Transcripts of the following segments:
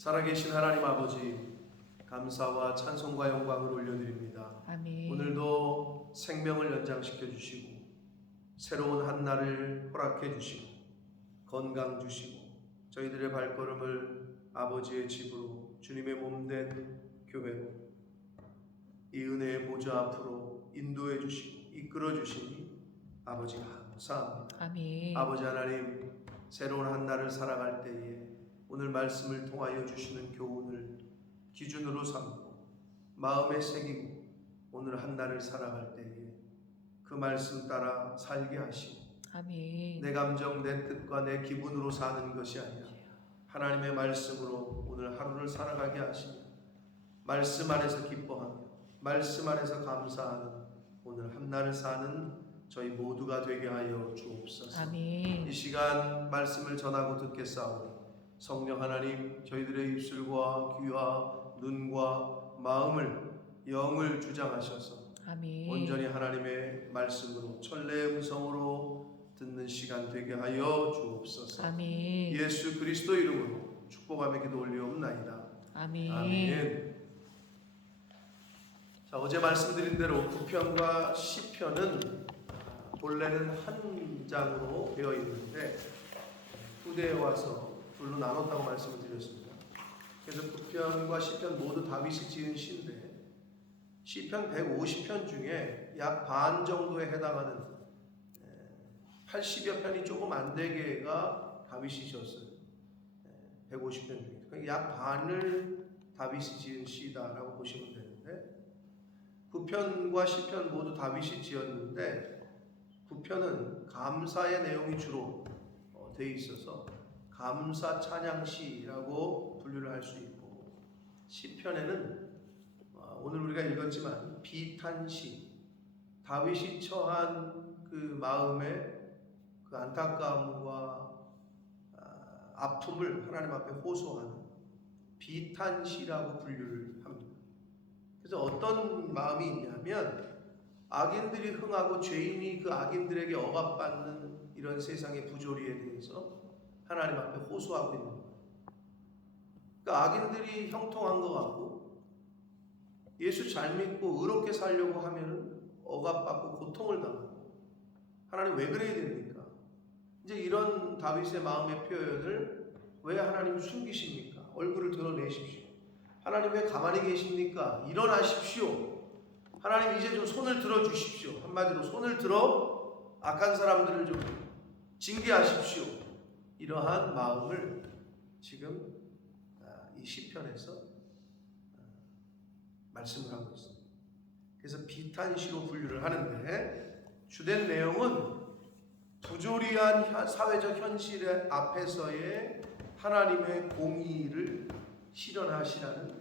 살아계신 하나님 아버지, 감사와 찬송과 영광을 올려드립니다. 아멘. 오늘도 생명을 연장시켜 주시고 새로운 한 날을 허락해 주시고 건강 주시고 저희들의 발걸음을 아버지의 집으로 주님의 몸된 교회로 이 은혜의 보좌 앞으로 인도해 주시고 이끌어 주시니 아버지 감사합니다. 아멘. 아버지 하나님, 새로운 한 날을 살아갈 때에 오늘 말씀을 통하여 주시는 교훈을 기준으로 삼고 마음에 새기고 오늘 한 날을 살아갈 때에 그 말씀 따라 살게 하시고 아멘. 내 감정, 내 뜻과 내 기분으로 사는 것이 아니라 하나님의 말씀으로 오늘 하루를 살아가게 하시며 말씀 안에서 기뻐하며 말씀 안에서 감사하는 오늘 한 날을 사는 저희 모두가 되게 하여 주옵소서. 아멘. 이 시간 말씀을 전하고 듣겠사오니 성령 하나님, 저희들의 입술과 귀와 눈과 마음을 영을 주장하셔서 아멘. 온전히 하나님의 말씀으로 천래의 음성으로 듣는 시간 되게 하여 주옵소서. 아멘. 예수 그리스도 이름으로 축복하며 기도 올리옵나이다. 아멘. 아멘. 자, 어제 말씀드린 대로 구편과 시편은 본래는 한 장으로 되어 있는데 후대에 와서 둘로 나눴다고 말씀을 드렸습니다. 그래서 구편과 시편 모두 다윗이 지은 시인데 시편 150편 중에 약 반 정도에 해당하는 80여 편이 조금 안 되게가 다윗이 지었어요. 150편 중에 약 반을 다윗이 지은 시다라고 보시면 되는데 구편과 시편 모두 다윗이 지었는데 구편은 감사의 내용이 주로 되어 있어서 감사 찬양시라고 분류를 할 수 있고 시편에는 오늘 우리가 읽었지만 비탄시, 다윗이 처한 그 마음의 그 안타까움과 아픔을 하나님 앞에 호소하는 비탄시라고 분류를 합니다. 그래서 어떤 마음이 있냐면 악인들이 흥하고 죄인이 그 악인들에게 억압받는 이런 세상의 부조리에 대해서 하나님 앞에 호소하고 있는 거예요. 그러니까 악인들이 형통한 것 같고 예수 잘 믿고 의롭게 살려고 하면 억압받고 고통을 당하고 하나님 왜 그래야 됩니까? 이제 이런 다윗의 마음의 표현을 왜 하나님 숨기십니까? 얼굴을 드러내십시오. 하나님 왜 가만히 계십니까? 일어나십시오. 하나님 이제 좀 손을 들어 주십시오. 한마디로 손을 들어 악한 사람들을 좀 징계하십시오. 이러한 마음을 지금 이 시편에서 말씀을 하고 있습니다. 그래서 비탄시로 분류를 하는데 주된 내용은 부조리한 사회적 현실 앞에서의 하나님의 공의를 실현하시라는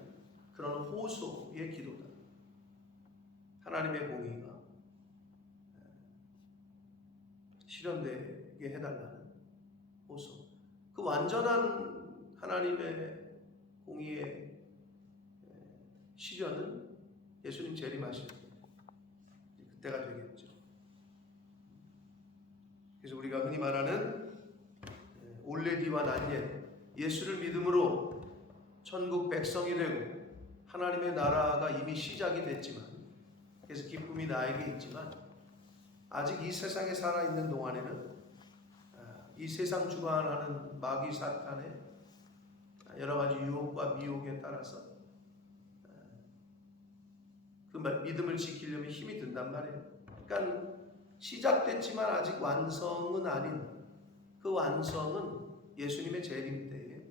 그런 호소의 기도다. 하나님의 공의가 실현되게 해달라는 호소. 그 완전한 하나님의 공의의 실현은 예수님 재림하실 그때가 되겠죠. 그래서 우리가 흔히 말하는 올레디와 난옛, 예수를 믿음으로 천국 백성이 되고 하나님의 나라가 이미 시작이 됐지만, 그래서 기쁨이 나에게 있지만 아직 이 세상에 살아있는 동안에는 이 세상 주관하는 마귀 사탄의 여러 가지 유혹과 미혹에 따라서 그 믿음을 지키려면 힘이 든단 말이에요. 그러니까 시작됐지만 아직 완성은 아닌 그 완성은 예수님의 재림 때에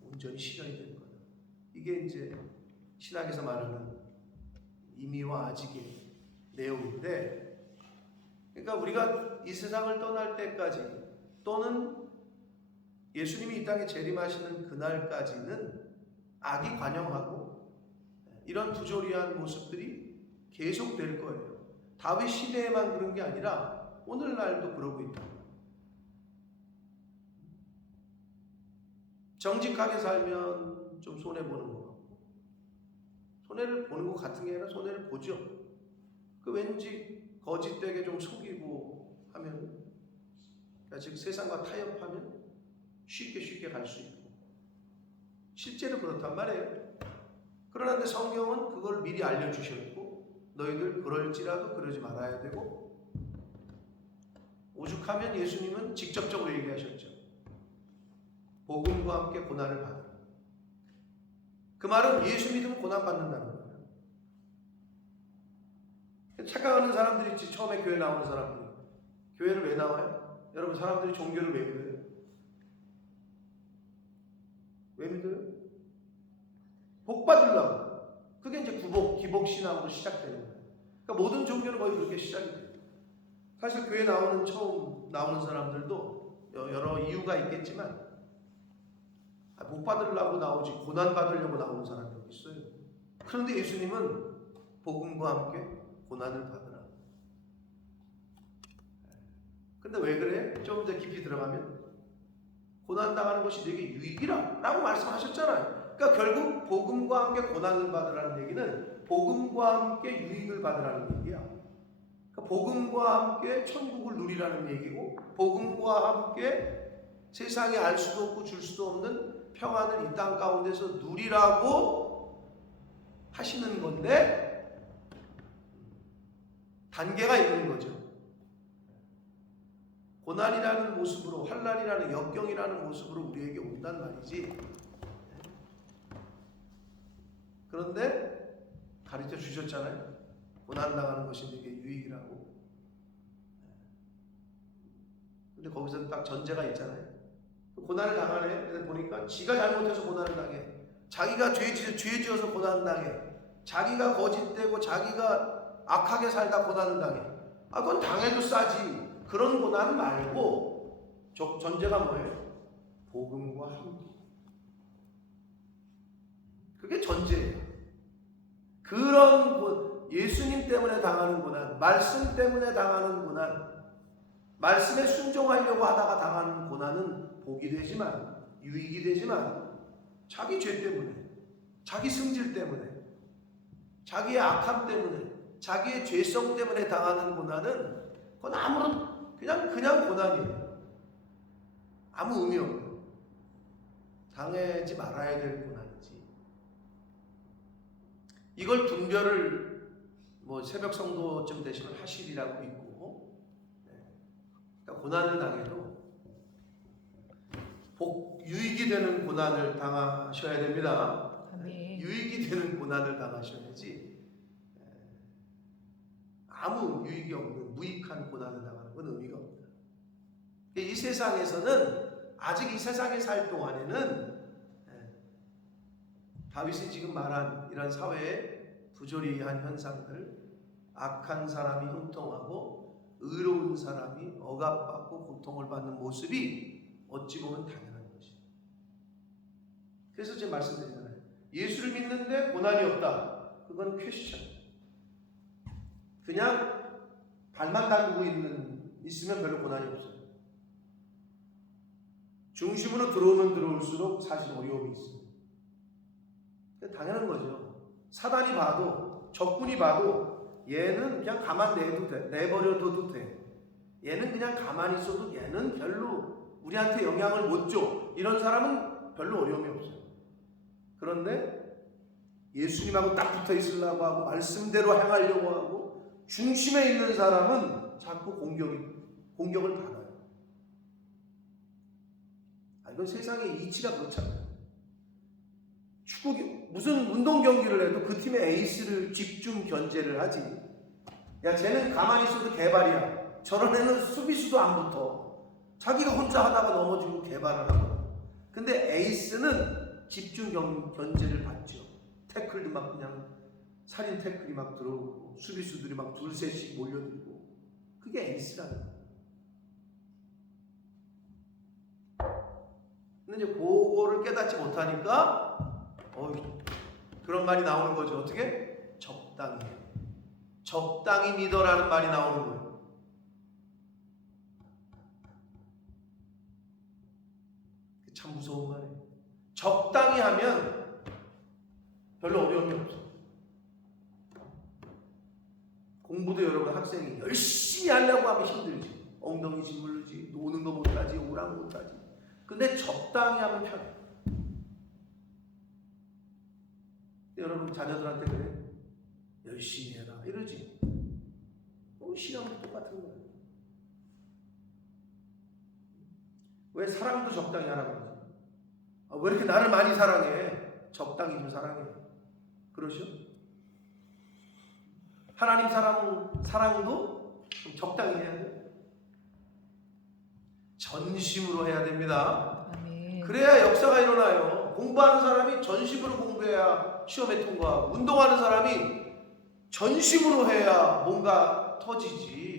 온전히 실현이 되는 거예요. 이게 이제 신학에서 말하는 이미와 아직의 내용인데, 그러니까 우리가 이 세상을 떠날 때까지 또는 예수님이 이 땅에 재림하시는 그날까지는 악이 관영하고 이런 부조리한 모습들이 계속될 거예요. 다윗 시대에만 그런 게 아니라 오늘날도 그러고 있다. 정직하게 살면 좀 손해보는 것 같고, 손해를 보는 것 같은 게 아니라 손해를 보죠. 그 왠지 거짓되게 좀 속이고 하면, 그러니까 즉 세상과 타협하면 쉽게 갈 수 있고, 실제로 그렇단 말이에요. 그러나 성경은 그걸 미리 알려주셨고 너희들 그럴지라도 그러지 말아야 되고, 오죽하면 예수님은 직접적으로 얘기하셨죠. 복음과 함께 고난을 받으라. 그 말은 예수 믿으면 고난 받는다는 거예요. 착각하는 사람들이 있지. 처음에 교회 나오는 사람들이. 교회를 왜 나와요? 여러분, 사람들이 종교를 왜 믿어요? 왜 믿어요? 복 받으려고. 그게 이제 기복신앙으로 시작되는 거예요. 그러니까 모든 종교는 거의 그렇게 시작이 돼요. 사실 교회 처음 나오는 사람들도 여러 이유가 있겠지만, 복 받으려고 나오지 고난 받으려고 나오는 사람이 여기 있어요. 그런데 예수님은 복음과 함께 고난을 받으라. 근데 왜 그래? 좀 더 깊이 들어가면 고난 당하는 것이 내게 유익이라고 말씀하셨잖아요. 그러니까 결국 복음과 함께 고난을 받으라는 얘기는 복음과 함께 유익을 받으라는 얘기야. 그러니까 복음과 함께 천국을 누리라는 얘기고, 복음과 함께 세상에 알 수도 없고 줄 수도 없는 평안을 이 땅 가운데서 누리라고 하시는 건데, 단계가 있는 거죠. 고난이라는 모습으로, 환난이라는 역경이라는 모습으로 우리에게 온단 말이지. 그런데 가르쳐 주셨잖아요. 고난 당하는 것이 내게 유익이라고. 근데 거기서 딱 전제가 있잖아요. 고난을 당하네. 그래서 보니까 지가 잘못해서 고난을 당해. 자기가 죄 지어서 고난을 당해. 자기가 거짓되고 자기가 악하게 살다 고난을 당해. 그건 당해도 싸지. 그런 고난 말고 전제가 뭐예요? 복음과 함께. 그게 전제예요. 그런 예수님 때문에 당하는 고난, 말씀 때문에 당하는 고난, 말씀에 순종하려고 하다가 당하는 고난은 복이 되지만, 유익이 되지만, 자기 죄 때문에, 자기 승질 때문에, 자기의 악함 때문에, 자기의 죄성 때문에 당하는 고난은 그건 아무런 그냥 고난이에요. 아무 의미 없는, 당하지 말아야 될 고난이지. 이걸 분별을 새벽 성도쯤 되시면 하시리라고 믿고, 그러니까 고난을 당해도 유익이 되는 고난을 당하셔야 됩니다. 네. 유익이 되는 고난을 당하셔야지, 아무 유익이 없는 무익한 고난을 당하는 건 의미가 없다. 이 세상에서는, 아직 이 세상에 살 동안에는 다윗이 지금 말한 이런 사회의 부조리한 현상들, 악한 사람이 형통하고 의로운 사람이 억압받고 고통을 받는 모습이 어찌 보면 당연한 것이죠. 그래서 제가 말씀드리잖아요. 예수를 믿는데 고난이 없다. 그건 퀘스천. 그냥 발만 담그고 있으면 별로 고난이 없어요. 중심으로 들어오면 들어올수록 사실 어려움이 있어요. 당연한 거죠. 사단이 봐도, 적군이 봐도 얘는 그냥 가만 내버려둬도 돼. 얘는 그냥 가만히 있어도 얘는 별로 우리한테 영향을 못 줘. 이런 사람은 별로 어려움이 없어요. 그런데 예수님하고 딱 붙어 있으려고 하고 말씀대로 행하려고 하고 중심에 있는 사람은 자꾸 공격을 받아요. 이건 세상의 이치가 그렇잖아요. 무슨 운동 경기를 해도 그 팀의 에이스를 집중 견제를 하지. 야, 쟤는 가만히 있어도 개발이야. 저런 애는 수비수도 안 붙어. 자기가 혼자 하다가 넘어지고 개발을 하고. 근데 에이스는 집중 견제를 받죠. 태클도 막 그냥 살인 태클이 막 들어오고 수비수들이 막 둘셋씩 몰려들고. 그게 에이스라는 거예요. 근데 이제 그거를 깨닫지 못하니까 그런 말이 나오는 거죠. 어떻게? 적당히. 적당히 믿어라는 말이 나오는 거예요. 참 무서운 말이에요. 적당히 하면 별로 어려움이 없어. 공부도 여러분 학생이 열심히 하려고 하면 힘들지. 엉덩이 짓물르지. 노는 거 못하지. 오락 못하지. 근데 적당히 하면 편해. 여러분 자녀들한테 그래? 열심히 해라 이러지. 신앙도 똑같은 거예요. 왜 사랑도 적당히 하라고 그러지? 왜 이렇게 나를 많이 사랑해? 적당히 좀 사랑해. 그러죠? 하나님 사랑도 좀 적당히 해야 돼. 전심으로 해야 됩니다. 아멘. 그래야 역사가 일어나요. 공부하는 사람이 전심으로 공부해야 시험에 통과하고, 운동하는 사람이 전심으로 해야 뭔가 터지지.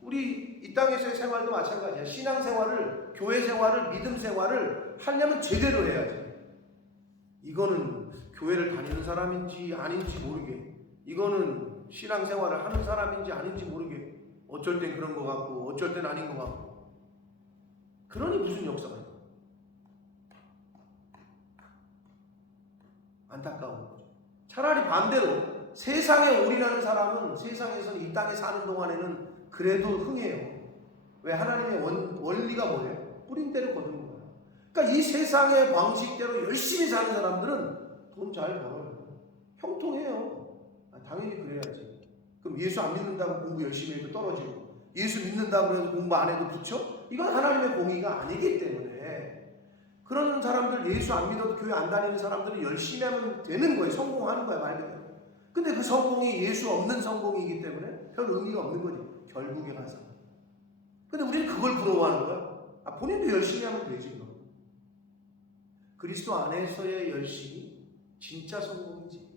우리 이 땅에서의 생활도 마찬가지야. 신앙생활을, 교회생활을, 믿음생활을 하려면 제대로 해야지. 이거는 교회를 다니는 사람인지 아닌지 모르게, 이거는 신앙생활을 하는 사람인지 아닌지 모르게, 어쩔 땐 그런 것 같고 어쩔 땐 아닌 것 같고, 그러니 무슨 역사가 있어? 안타까운 거죠. 차라리 반대로 세상에 올인하는 사람은 세상에서는 이 땅에 사는 동안에는 그래도 흥해요. 왜? 하나님의 원리가 뭐예요? 뿌린 대로 거두는 거예요. 그러니까 이 세상의 방식대로 열심히 사는 사람들은 돈 잘 벌어요. 형통해요. 당연히 그래야지. 그럼 예수 안 믿는다고 공부 열심히 해도 떨어지고, 예수 믿는다고 해서 공부 안 해도 붙여? 이건 하나님의 공의가 아니기 때문에 그런 사람들, 예수 안 믿어도 교회 안 다니는 사람들은 열심히 하면 되는 거예요. 성공하는 거야, 말 그대로. 근데 그 성공이 예수 없는 성공이기 때문에 별 의미가 없는 거지, 결국에 가서. 근데 우리는 그걸 부러워하는 거야. 본인도 열심히 하면 되지, 그럼. 그리스도 안에서의 열심이 진짜 성공이지.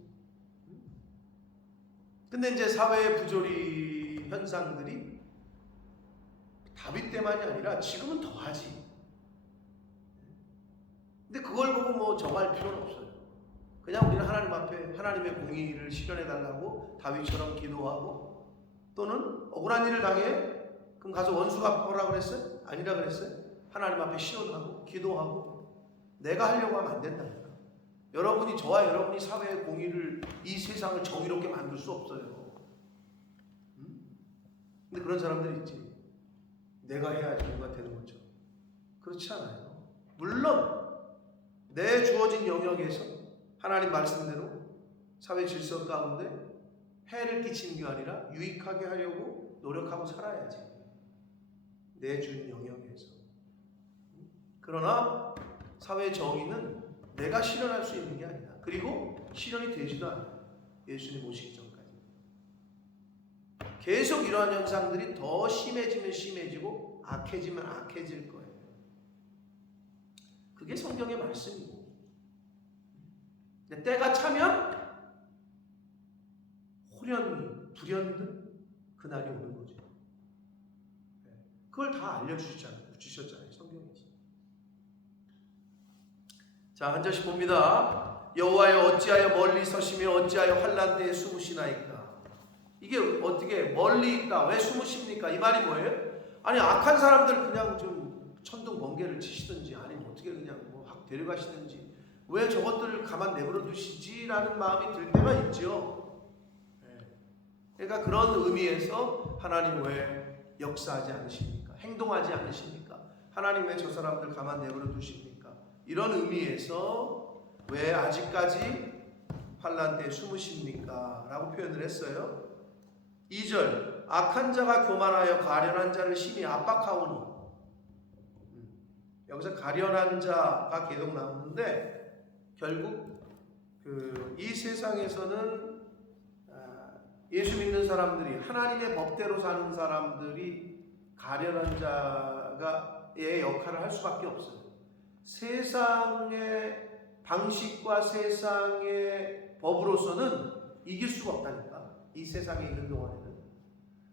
근데 이제 사회의 부조리 현상들이 다윗 때만이 아니라 지금은 더하지. 근데 그걸 보고 뭐 정할 필요는 없어요. 그냥 우리는 하나님 앞에 하나님의 공의를 실현해달라고 다윗처럼 기도하고, 또는 억울한 일을 당해? 그럼 가서 원수 갚으라고 그랬어요? 아니라 그랬어요? 하나님 앞에 시원하고 기도하고, 내가 하려고 하면 안 된다니까. 여러분이, 저와 여러분이 사회의 공의를, 이 세상을 정의롭게 만들 수 없어요. 근데 그런 사람들이 있지. 내가 해야지 뭔가 되는 거죠. 그렇지 않아요. 물론 내 주어진 영역에서 하나님 말씀대로 사회 질서 가운데 해를 끼치는 게 아니라 유익하게 하려고 노력하고 살아야지. 내 준 영역에서. 그러나 사회 정의는 내가 실현할 수 있는 게 아니다. 그리고 실현이 되지도 않아요. 예수님 오시기 전까지. 계속 이러한 현상들이 더 심해지면 심해지고 악해지면 악해질 거예요. 그게 성경의 말씀이고. 때가 차면 호련히 불현듯 그날이 오는 거죠. 그걸 다 주셨잖아요, 성경에서. 자, 한 절씩 봅니다. 여호와여, 어찌하여 멀리 서시며 어찌하여 환난 때에 숨으시나이까. 이게 어떻게 멀리 있다, 왜 숨으십니까? 이 말이 뭐예요? 아니, 악한 사람들 그냥 좀 천둥 번개를 치시든지, 아니면 어떻게 그냥 뭐 확 데려가시든지, 왜 저것들을 가만 내버려 두시지라는 마음이 들 때가 있죠. 그러니까 그런 의미에서 하나님 왜 역사하지 않으십니까? 행동하지 않으십니까? 하나님 왜 저 사람들 가만 내버려 두십니까? 이런 의미에서 왜 아직까지 환난 때에 숨으십니까? 라고 표현을 했어요. 2절, 악한 자가 교만하여 가련한 자를 심히 압박하오니. 여기서 가련한 자가 계속 나오는데, 결국 이 세상에서는 예수 믿는 사람들이, 하나님의 법대로 사는 사람들이 가련한 자의 역할을 할 수밖에 없어요. 세상의 방식과 세상의 법으로서는 이길 수가 없다니까, 이 세상에 있는 동안에는.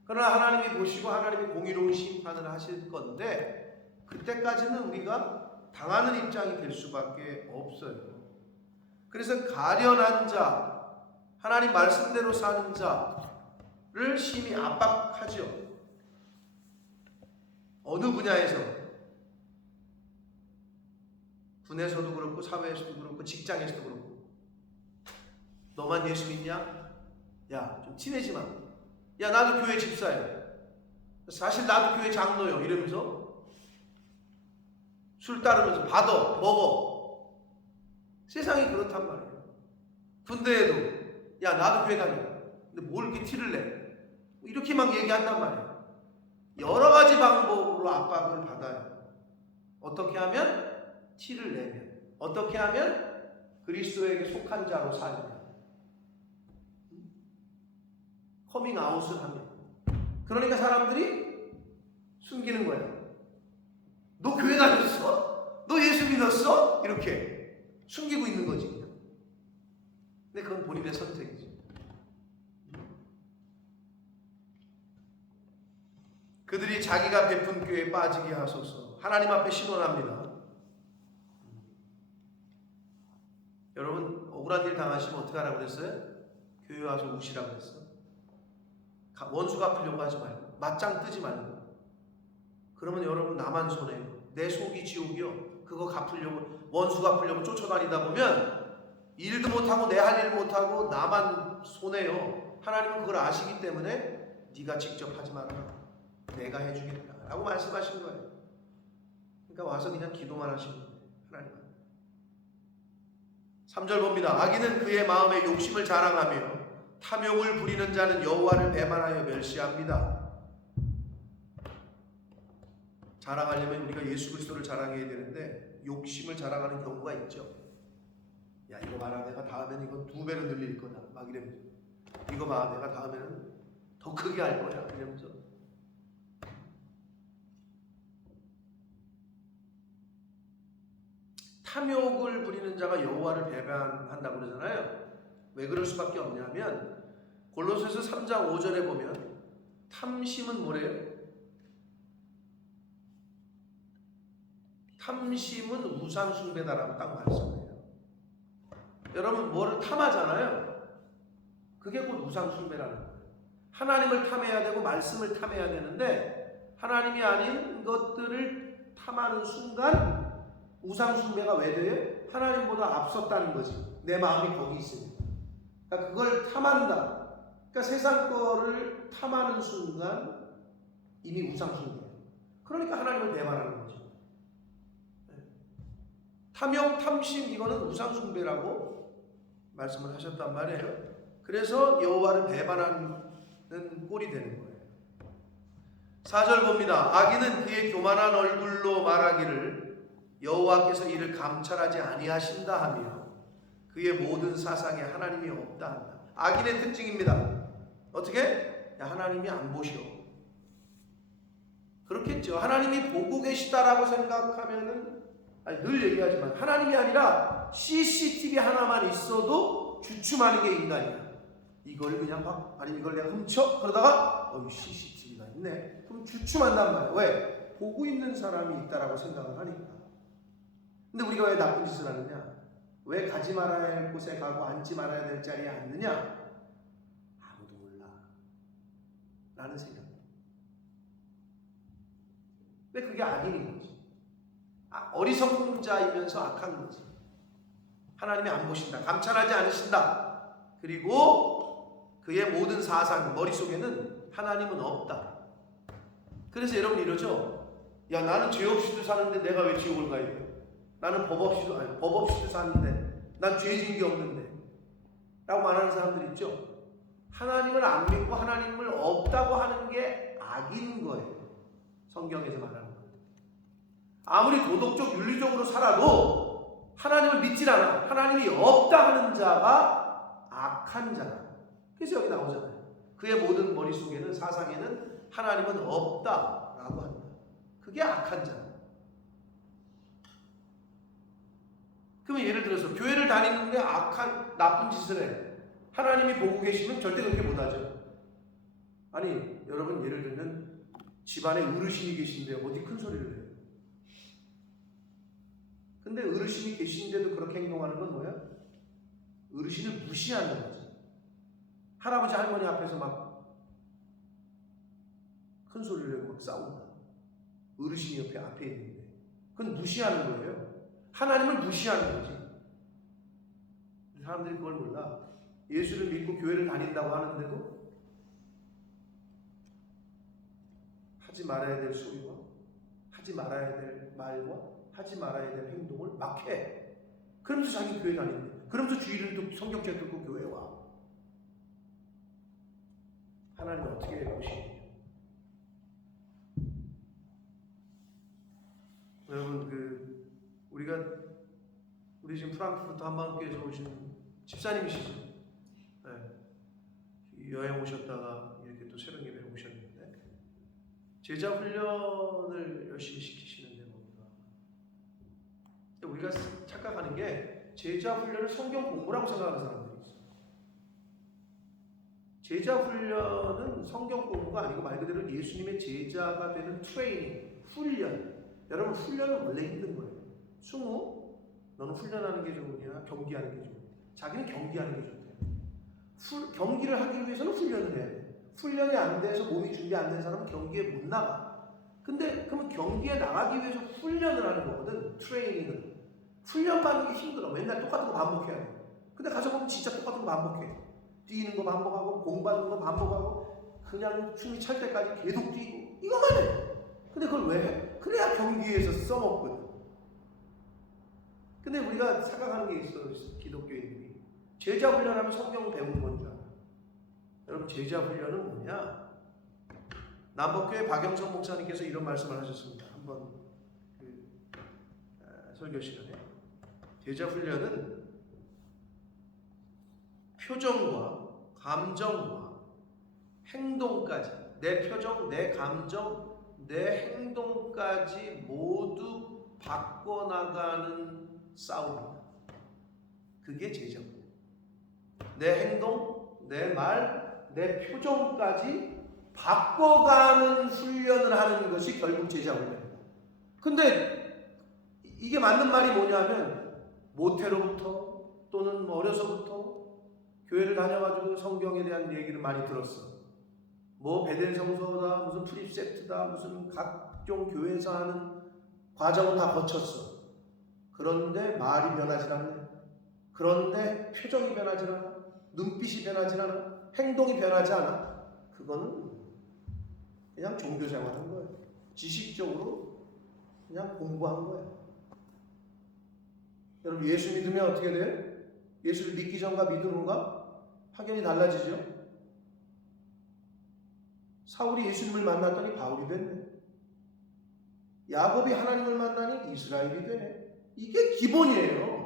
그러나 하나님이 보시고 하나님이 공의로운 심판을 하실 건데, 그때까지는 우리가 당하는 입장이 될 수밖에 없어요. 그래서 가련한 자, 하나님 말씀대로 사는 자를 심히 압박하죠. 어느 분야에서, 군에서도 그렇고 사회에서도 그렇고 직장에서도 그렇고. 너만 예수 믿냐? 야, 좀 친해지 마. 야, 나도 교회 집사예요. 사실 나도 교회 장로요. 이러면서 술 따르면서 받아, 먹어. 세상이 그렇단 말이에요. 군대에도 야 나도 교회 다녀. 근데 뭘 이렇게 티를 내? 이렇게 막 얘기한단 말이에요. 여러 가지 방법으로 압박을 받아요. 어떻게 하면 티를 내면, 어떻게 하면 그리스도에게 속한 자로 살면, 커밍아웃을 하면. 그러니까 사람들이 숨기는 거예요. 너 교회 다녔어? 너 예수 믿었어? 이렇게 숨기고 있는 거지 그냥. 근데 그건 본인의 선택이죠. 그들이 자기가 베푼 교회에 빠지게 하소서. 하나님 앞에 신원합니다. 여러분 억울한 일 당하시면 어떻게 하라고 그랬어요? 교회 와서 우시라고 그랬어. 원수 갚으려고 하지 말고, 맞짱 뜨지 말고. 그러면 여러분 나만 손해요. 내 속이 지옥이요. 그거 갚으려고, 원수 갚으려고 쫓아다니다 보면 일도 못하고 내 할 일 못하고 나만 손해요. 하나님은 그걸 아시기 때문에 네가 직접 하지 말아라. 내가 해주겠다 라고 말씀하신 거예요. 그러니까 와서 그냥 기도만 하시는 거예요. 하나님. 3절 봅니다. 악인은 그의 마음에 욕심을 자랑하며 탐욕을 부리는 자는 여호와를 배반하여 멸시합니다. 자랑하려면 우리가 예수 그리스도를 자랑해야 되는데 욕심을 자랑하는 경우가 있죠. 야 이거 봐라, 내가 다음에는 이거 2배로 늘릴 거다 막 이러면서, 이거 봐 내가 다음에는 더 크게 할 거야 이러면서. 탐욕을 부리는 자가 여호와를 배반한다고 그러잖아요. 왜 그럴 수밖에 없냐면 골로새서 3장 5절에 보면 탐심은 뭐래요? 탐심은 우상숭배다라고 딱 말씀해요. 여러분 뭐를 탐하잖아요. 그게 곧 우상숭배라는 거예요. 하나님을 탐해야 되고 말씀을 탐해야 되는데 하나님이 아닌 것들을 탐하는 순간 우상숭배가 왜 돼요? 하나님보다 앞섰다는 거지. 내 마음이 거기 있으니까. 그러니까 그걸 탐한다. 그러니까 세상 거를 탐하는 순간 이미 우상숭배. 그러니까 하나님을 배반하는 거죠. 탐욕, 탐심 이거는 우상숭배라고 말씀을 하셨단 말이에요. 그래서 여호와를 배반하는 꼴이 되는 거예요. 4절 봅니다. 악인은 그의 교만한 얼굴로 말하기를 여호와께서 이를 감찰하지 아니하신다 하며 그의 모든 사상에 하나님이 없다 한다. 악인의 특징입니다. 어떻게? 야, 하나님이 안 보셔. 그렇겠죠. 하나님이 보고 계시다라고 생각하면은, 늘 얘기하지만 하나님이 아니라 CCTV 하나만 있어도 주춤하는 게 인간이야. 이걸 그냥 봐. 아니 이걸 내가 훔쳐? 그러다가 CCTV가 있네. 그럼 주춤한단 말이야. 왜? 보고 있는 사람이 있다라고 생각을 하니까. 근데 우리가 왜 나쁜 짓을 하느냐? 왜 가지 말아야 할 곳에 가고 앉지 말아야 될 자리에 앉느냐? 아무도 몰라 라는 생각. 근데 그게 악인인 거지. 어리석은 자이면서 악한 거지. 하나님이 안 보신다, 감찰하지 않으신다. 그리고 그의 모든 사상, 머릿속에는 하나님은 없다. 그래서 여러분 이러죠. 야 나는 죄 없이도 사는데 내가 왜 지옥을 가야 돼? 나는 법 없이도 사는데 난 죄 지은 게 없는데 라고 말하는 사람들 있죠. 하나님을 안 믿고 하나님을 없다고 하는 게 악인 거예요. 성경에서 말하는 거예요. 아무리 도덕적 윤리적으로 살아도 하나님을 믿질 않아. 하나님이 없다 하는 자가 악한 자다. 그래서 여기 나오잖아요. 그의 모든 머릿속에는, 사상에는 하나님은 없다라고 한다. 그게 악한 자다. 그러면 예를 들어서 교회를 다니는데 악한 나쁜 짓을 해. 하나님이 보고 계시면 절대 그렇게 못하죠. 아니 여러분 예를 들면 집안에 어르신이 계신데 어디 큰 소리를 해요. 근데 어르신이 계신데도 그렇게 행동하는 건 뭐야? 어르신을 무시하는 거지. 할아버지 할머니 앞에서 막 큰 소리를 내고 막 싸운다. 어르신이 앞에 있는데 그건 무시하는 거예요. 하나님을 무시하는 거지. 사람들이 그걸 몰라. 예수를 믿고 교회를 다닌다고 하는데도 하지 말아야 될 소리와 하지 말아야 될 말과 하지 말아야 될 행동을 막 해. 그러면서 자기 교회 다니는데 그러면서 주일은 또 성경책 듣고 교회 와. 하나님은 어떻게 보시는지. 여러분 우리 지금 프랑크푸르트 한방교회에서 오신 집사님이시죠? 네. 여행 오셨다가 이렇게 또 새벽 예배를 오셨는데 제자 훈련을 열심히 시키시는데 뭡니까? 우리가 착각하는 게 제자 훈련을 성경 공부라고 생각하는 사람들이 있어요. 제자 훈련은 성경 공부가 아니고 말 그대로 예수님의 제자가 되는 트레이닝, 훈련. 여러분 훈련은 원래 힘든 거예요. 승우, 너는 훈련하는 게 좋으냐 경기하는 게 좋으냐. 자기는 경기하는 게 좋대요. 경기를 하기 위해서는 훈련을 해야 돼. 훈련이 안 돼서 몸이 준비 안 된 사람은 경기에 못 나가. 근데 그러면 경기에 나가기 위해서 훈련을 하는 거거든. 트레이닝은. 훈련 받는 게 힘들어. 맨날 똑같은 거 반복해야 돼. 근데 가서 보면 진짜 똑같은 거 반복해. 뛰는 거 반복하고 공부하는 거 반복하고 그냥 춤이 찰 때까지 계속 뛰고 이것만 해. 근데 그걸 왜 해? 그래야 경기에서 써먹거든. 근데 우리가 생각하는 게 있어. 기독교인들이 제자 훈련하면 성경 배우는 건 줄 알아. 여러분 제자 훈련은 뭐냐? 남북교회 박영선 목사님께서 이런 말씀을 하셨습니다. 한번 설교 시간에 제자 훈련은 표정과 감정과 행동까지 내 표정, 내 감정, 내 행동까지 모두 바꿔나가는 싸움이다. 그게 제자 훈련. 내 행동, 내 말, 내 표정까지 바꿔가는 훈련을 하는 것이 결국 제자 훈련입니다. 근데 이게 맞는 말이 뭐냐면 모태로부터 또는 어려서부터 교회를 다녀가지고 성경에 대한 얘기를 많이 들었어. 뭐 베델 성서다, 무슨 프리셉트다, 무슨 각종 교회에서 하는 과정을 다 거쳤어. 그런데 말이 변하지 않네. 그런데 표정이 변하지 않아. 눈빛이 변하지 않아. 행동이 변하지 않아. 그거는 그냥 종교생활한 거예요. 지식적으로 그냥 공부한 거예요. 여러분 예수 믿으면 어떻게 돼요? 예수를 믿기 전과 믿은 후가 확연히 달라지죠. 사울이 예수님을 만났더니 바울이 됐네. 야곱이 하나님을 만나니 이스라엘이 되네. 이게 기본이에요.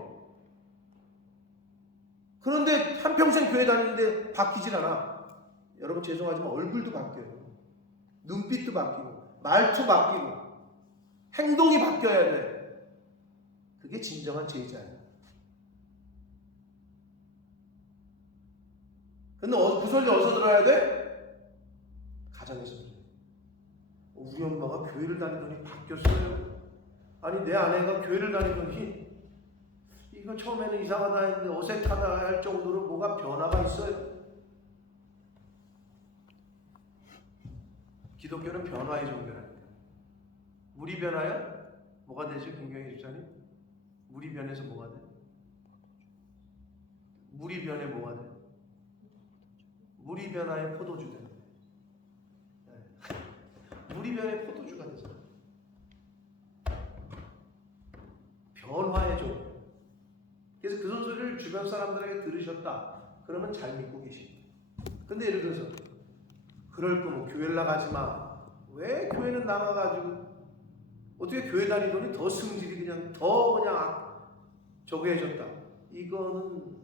그런데 한평생 교회 다니는데 바뀌질 않아. 여러분 죄송하지만 얼굴도 바뀌어요. 눈빛도 바뀌고 말투 바뀌고 행동이 바뀌어야 돼. 그게 진정한 제자예요. 근데 그 소리 어디서 들어야 돼? 가정에서 들어요. 우리 엄마가 교회를 다니더니 바뀌었어요. 아니 내 아내가 교회를 다니더니 이거 처음에는 이상하다 했는데 어색하다 할 정도로 뭐가 변화가 있어요. 기독교는 변화의 종교라니까. 물이 변화야? 뭐가 되지? 김경희 집사님? 물이 변해서 뭐가 돼? 물이 변해 뭐가 돼? 물이 변화에 포도주 돼. 물이 변해 포도주가 되잖아. 변화의 종교. 그래서 그 소리를 주변 사람들에게 들으셨다. 그러면 잘 믿고 계십니다. 근데 예를 들어서 그럴 거면 교회를 나가지 마. 왜 교회는 나가가지고 어떻게 교회 다니더니 더 성질이 그냥 더 그냥 저거 해졌다. 이거는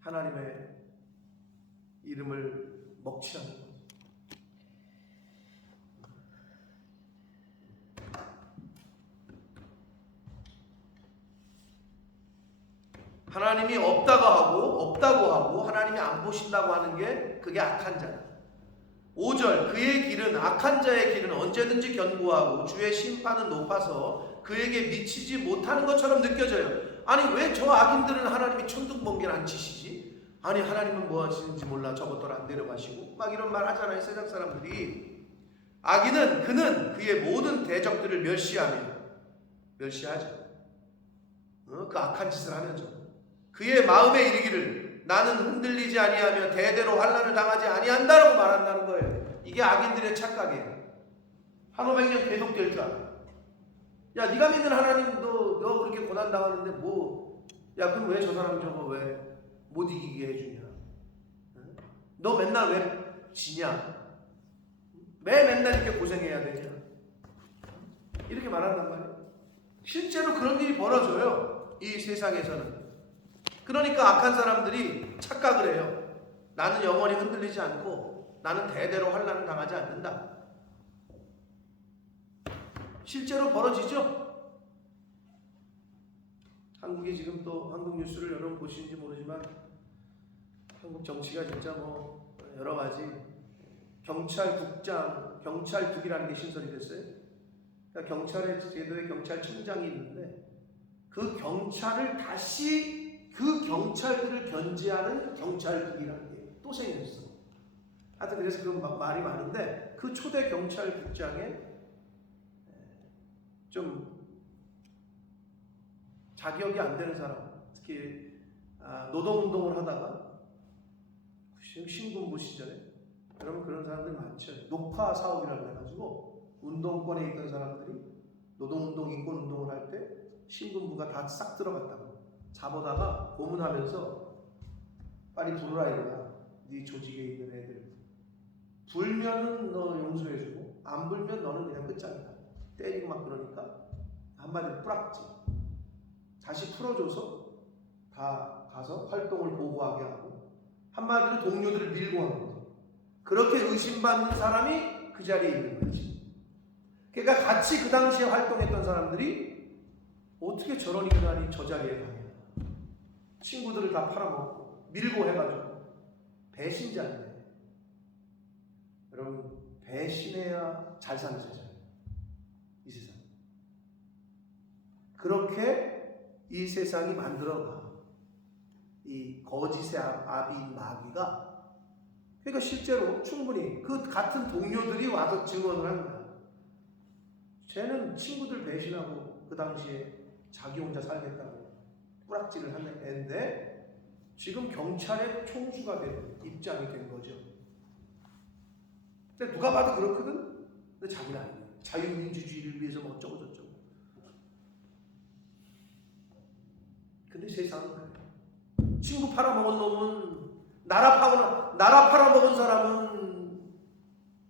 하나님의 이름을 먹지 않는 거죠. 하나님이 없다고 하고 하나님이 안 보신다고 하는 게 그게 악한 자다. 5절 그의 길은 악한 자의 길은 언제든지 견고하고 주의 심판은 높아서 그에게 미치지 못하는 것처럼 느껴져요. 아니 왜 저 악인들은 하나님이 천둥번개를 안 치시지? 아니 하나님은 뭐 하시는지 몰라. 저것들 안 데려가시고 막 이런 말 하잖아요. 세상 사람들이. 악인은 그는 그의 모든 대적들을 멸시하죠. 그 악한 짓을 하면서 그의 마음에 이르기를 나는 흔들리지 아니하며 대대로 환난을 당하지 아니한다라고 말한다는 거예요. 이게 악인들의 착각이에요. 한 500년 계속될 줄 알아. 야 네가 믿는 하나님도 너 그렇게 고난 당하는데 뭐, 야 그럼 왜 저 사람 저거 왜 못 이기게 해주냐? 너 맨날 왜 지냐? 맨날 이렇게 고생해야 되냐? 이렇게 말한단 말이에요. 실제로 그런 일이 벌어져요. 이 세상에서는. 그러니까 악한 사람들이 착각을 해요. 나는 영원히 흔들리지 않고 나는 대대로 환난을 당하지 않는다. 실제로 벌어지죠. 한국이 지금 또 한국 뉴스를 여러분 보시는지 모르지만 한국 정치가 진짜 뭐 여러 가지 경찰국이라는 게 신설이 됐어요. 그러니까 경찰의 제도에 경찰청장이 있는데 그 경찰을 다시 그 경찰들을 견제하는 경찰국이라는 게 또 생겼어. 하여튼 그래서 그런 말이 많은데 그 초대 경찰국장에 좀 자격이 안 되는 사람, 특히 노동운동을 하다가 신군부 시절에 여러분 그런 사람들 많죠. 녹화 사업이라고 해가지고 운동권에 있던 사람들이 노동운동, 인권운동을 할 때 신군부가 다 싹 들어갔다고 잡아다가 고문하면서 빨리 부르라 이거야. 네 조직에 있는 애들 불면은 너 용서해주고 안 불면 너는 그냥 끝장이다. 때리고 막 그러니까 한마디로 뿌락지. 다시 풀어줘서 다 가서 활동을 보고하게 하고 한마디로 동료들을 밀고 하는 거죠. 그렇게 의심받는 사람이 그 자리에 있는 거지. 그러니까 같이 그 당시에 활동했던 사람들이 어떻게 저런 인간이 저 자리에 가냐. 친구들을 다 팔아먹고 밀고 해가지고 배신자인데 여러분 배신해야 잘 사는 세상. 이 세상. 그렇게 이 세상이 만들어가. 이 거짓의 아비인 마귀가 그러니까 실제로 충분히 그 같은 동료들이 와서 증언을 하는 거야. 쟤는 친구들 배신하고 그 당시에 자기 혼자 살겠다고 뿌락질을 하는 애인데 지금 경찰의 총수가 된 입장이 된 거죠. 근데 누가 봐도 그렇거든? 근데 자기는 아니에요. 자유민주주의를 위해서 뭐 어쩌고저쩌고. 근데 세상은 그래요. 친구 팔아먹은 놈은 나라 팔아먹은 사람은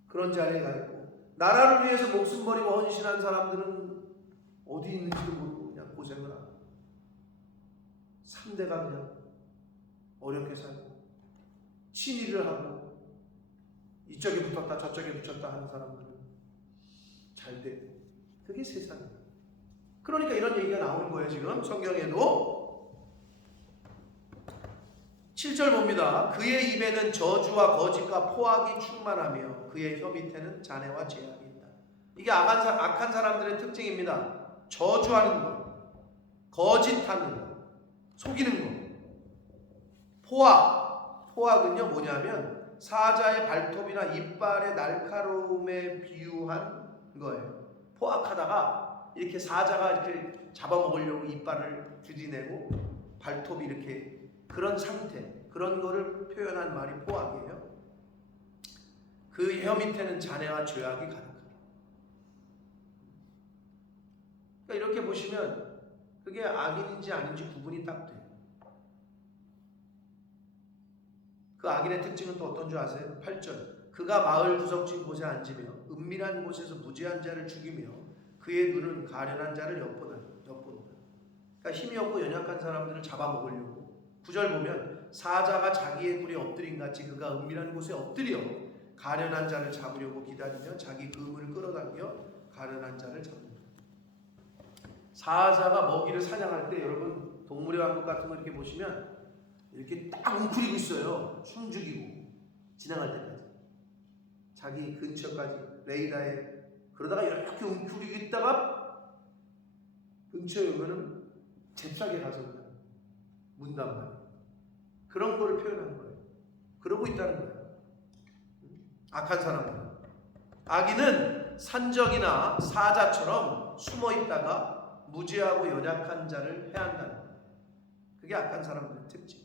그런 자리에 가 있고 나라를 위해서 목숨 버리고 헌신한 사람들은 어디 있는지도 모르고 그냥 고생을 하고 3대가 그냥 어렵게 살고 친일을 하고 이쪽에 붙었다 저쪽에 붙였다 하는 사람들은 잘 되고 그게 세상이에요. 그러니까 이런 얘기가 나오는 거예요. 지금 성경에도 7절 봅니다. 그의 입에는 저주와 거짓과 포악이 충만하며 그의 혀 밑에는 잔해와 죄악이 있다. 이게 악한 사람들의 특징입니다. 저주하는 것, 거짓하는 것, 속이는 것. 포악은요 뭐냐면 사자의 발톱이나 이빨의 날카로움에 비유한 거예요. 포악하다가 이렇게 사자가 이렇게 잡아먹으려고 이빨을 들이내고 발톱이 이렇게 그런 상태, 그런 거를 표현한 말이 포악이에요. 그 혀 밑에는 잔해와 죄악이 가득하다. 그러니까 이렇게 보시면 그게 악인인지 아닌지 구분이 딱 돼요. 그 악인의 특징은 또 어떤 줄 아세요? 8절. 그가 마을 구석진 곳에 앉으며 은밀한 곳에서 무죄한 자를 죽이며 그의 눈은 가련한 자를 엿보는다. 그러니까 힘이 없고 연약한 사람들을 잡아먹으려고 9절 보면 사자가 자기의 뿔에 엎드린 같이 그가 은밀한 곳에 엎드려 가련한 자를 잡으려고 기다리며 자기 그물을 끌어당겨 가련한 자를 잡는다. 사자가 먹이를 사냥할 때 여러분 동물의 왕국 같은 거 이렇게 보시면 이렇게 딱 웅크리고 있어요. 숨죽이고 지나갈 때까지 자기 근처까지 레이더에 그러다가 이렇게 웅크리고 있다가 근처에 오면은 잽싸게 가서 그냥 문단 말이에요. 그런 거를 표현하는 거예요. 그러고 있다는 거예요. 악한 사람은 악인은 산적이나 사자처럼 숨어 있다가 무죄하고 연약한 자를 해한다는 거예요. 그게 악한 사람들의 특징.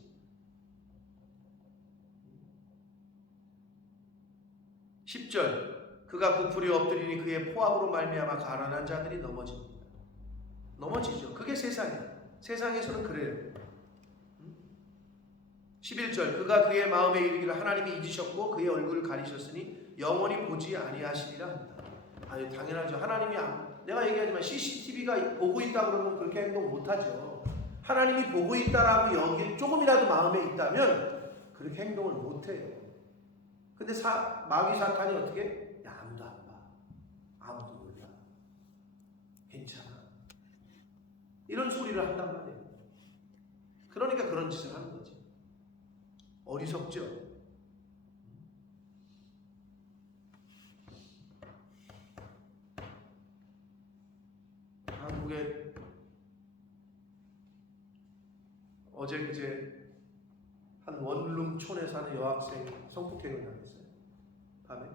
10절 그가 부풀이 엎드리니 그의 포악으로 말미암아 가난한 자들이 넘어집니다. 넘어지죠. 그게 세상이야. 세상에서는 그래요. 11절 그가 그의 마음에 이르기를 하나님이 잊으셨고 그의 얼굴을 가리셨으니 영원히 보지 아니하시리라 한다. 아니 당연하죠. 하나님이 내가 얘기하지만 CCTV가 보고 있다 그러면 그렇게 행동 못하죠. 하나님이 보고 있다라고 여기 조금이라도 마음에 있다면 그렇게 행동을 못해요. 근데 마귀 사탄이 어떻게? 야, 아무도 안 봐. 아무도 몰라. 괜찮아. 이런 소리를 한단 말이에요. 그러니까 그런 짓을 하는 거지. 어리석죠. 한국에 어제 그제 한 원룸촌에 사는 여학생이 성폭행을 당했어요. 밤에.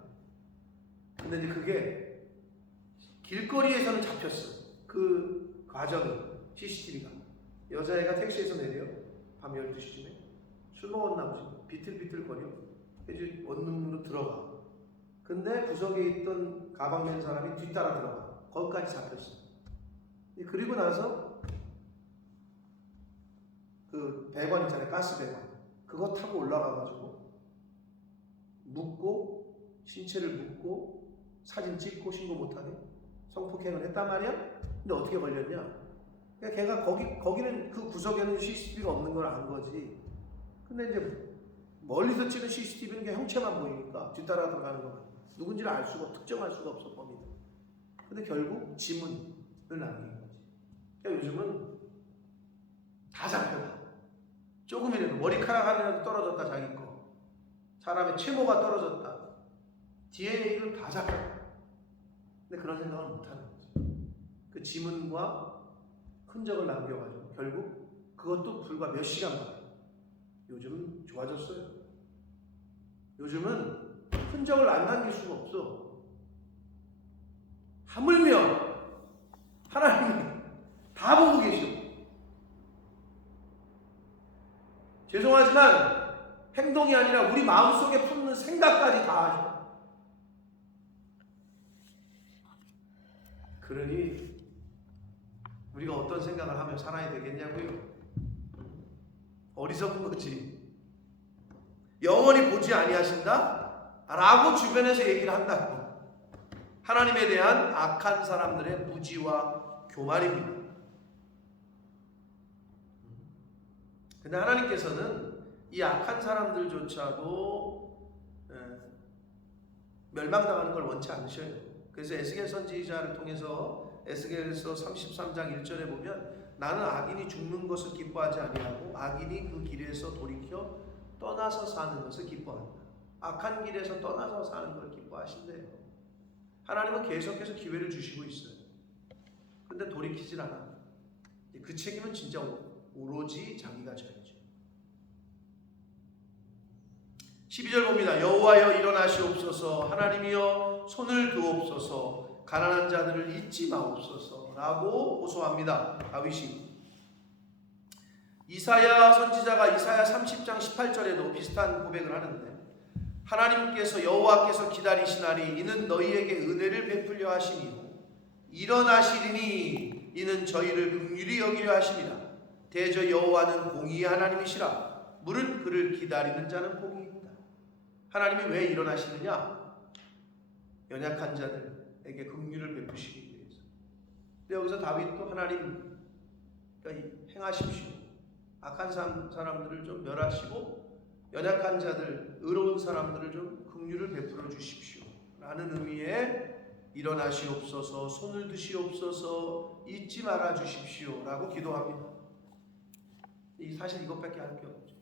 근데 이제 그게 길거리에서는 잡혔어. 그 과정이 CCTV가. 여자애가 택시에서 내려 밤 12시쯤에 술 먹었나 보지. 비틀비틀거려. 이제 원룸으로 들어가. 근데 구석에 있던 가방 맨 사람이 뒤따라 들어가. 거기까지 잡혔어. 그리고 나서 그 배관 있잖아요. 가스 배관. 그거 타고 올라가가지고 묻고 신체를 묻고 사진 찍고 신고 못하게 성폭행을 했단 말이야. 근데 어떻게 걸렸냐? 그러니까 걔가 거기는 그 구석에는 CCTV가 없는 걸 안 거지. 근데 이제 멀리서 찍은 CCTV는 그냥 형체만 보이니까 뒤따라 들어가는 거 누군지를 알 수가 특정할 수가 없어 범인을. 근데 결국 지문을 남긴 거지. 그러니까 요즘은 다 잡혀가. 조금이라도 머리카락 하나라도 떨어졌다 자기 거, 사람의 채모가 떨어졌다, DNA를 다 잡혀. 근데 그런 생각을 못하는 거지. 그 지문과 흔적을 남겨가지고 결국 그것도 불과 몇 시간 만에. 요즘은 좋아졌어요. 요즘은 흔적을 안 남길 수가 없어. 하물며 하나님이 다 보고 계셔. 죄송하지만 행동이 아니라 우리 마음속에 품는 생각까지 다 하셔. 그러니 우리가 어떤 생각을 하며 살아야 되겠냐고요? 어리석은 거지. 영원히 보지 아니하신다? 라고 주변에서 얘기를 한다고. 하나님에 대한 악한 사람들의 무지와 교만입니다. 근데 하나님께서는 이 악한 사람들조차도 멸망당하는 걸 원치 않으셔요. 그래서 에스겔 선지자를 통해서 에스겔서 33장 1절에 보면 나는 악인이 죽는 것을 기뻐하지 아니하고 악인이 그 길에서 돌이켜 떠나서 사는 것을 기뻐한다. 악한 길에서 떠나서 사는 걸 기뻐하신대요. 하나님은 계속해서 기회를 주시고 있어요. 근데 돌이키질 않아. 그 책임은 진짜 오로지 자기가 져야죠. 12절 봅니다. 여호와여 일어나시옵소서. 하나님이여 손을 두옵소서. 가난한 자들을 잊지 마옵소서 라고 호소합니다. 다윗이. 이사야 선지자가 이사야 30장 18절에도 비슷한 고백을 하는데 하나님께서 여호와께서 기다리시나니 이는 너희에게 은혜를 베풀려 하심이요 일어나시리니 이는 저희를 긍휼히 여기려 하심이라. 대저 여호와는 공의의 하나님이시라. 무릇 그를 기다리는 자는 복이 있다. 하나님이 왜 일어나시느냐? 연약한 자들에게 긍휼을 베푸시기 위해서. 근데 여기서 다윗도 하나님 행하십시오. 악한 사람들을 좀 멸하시고 연약한 자들, 의로운 사람들을 좀 긍휼을 베풀어 주십시오 라는 의미의 일어나시옵소서, 손을 드시옵소서, 잊지 말아 주십시오 라고 기도합니다. 사실 이것밖에 할 게 없죠.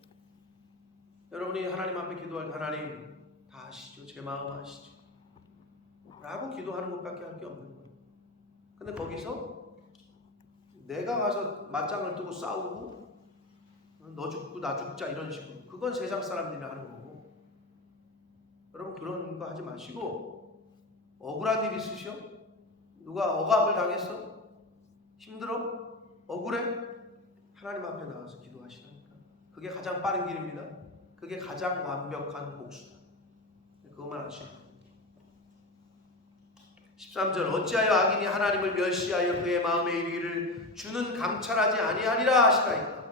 여러분이 하나님 앞에 기도할 때 하나님 다 아시죠? 제 마음 아시죠? 라고 기도하는 것밖에 할 게 없는 거예요. 근데 거기서 내가 가서 맞짱을 뜨고 싸우고 너 죽고 나 죽자 이런 식으로, 그건 세상 사람들이 하는 거고, 여러분 그런 거 하지 마시고 억울한 일 있으셔? 누가 억압을 당했어? 힘들어? 억울해? 하나님 앞에 나가서 기도하시라니까. 그게 가장 빠른 길입니다. 그게 가장 완벽한 복수다. 그것만 아시고 13절 어찌하여 악인이 하나님을 멸시하여 그의 마음에 이르기를 주는 감찰하지 아니하리라 하시나이까.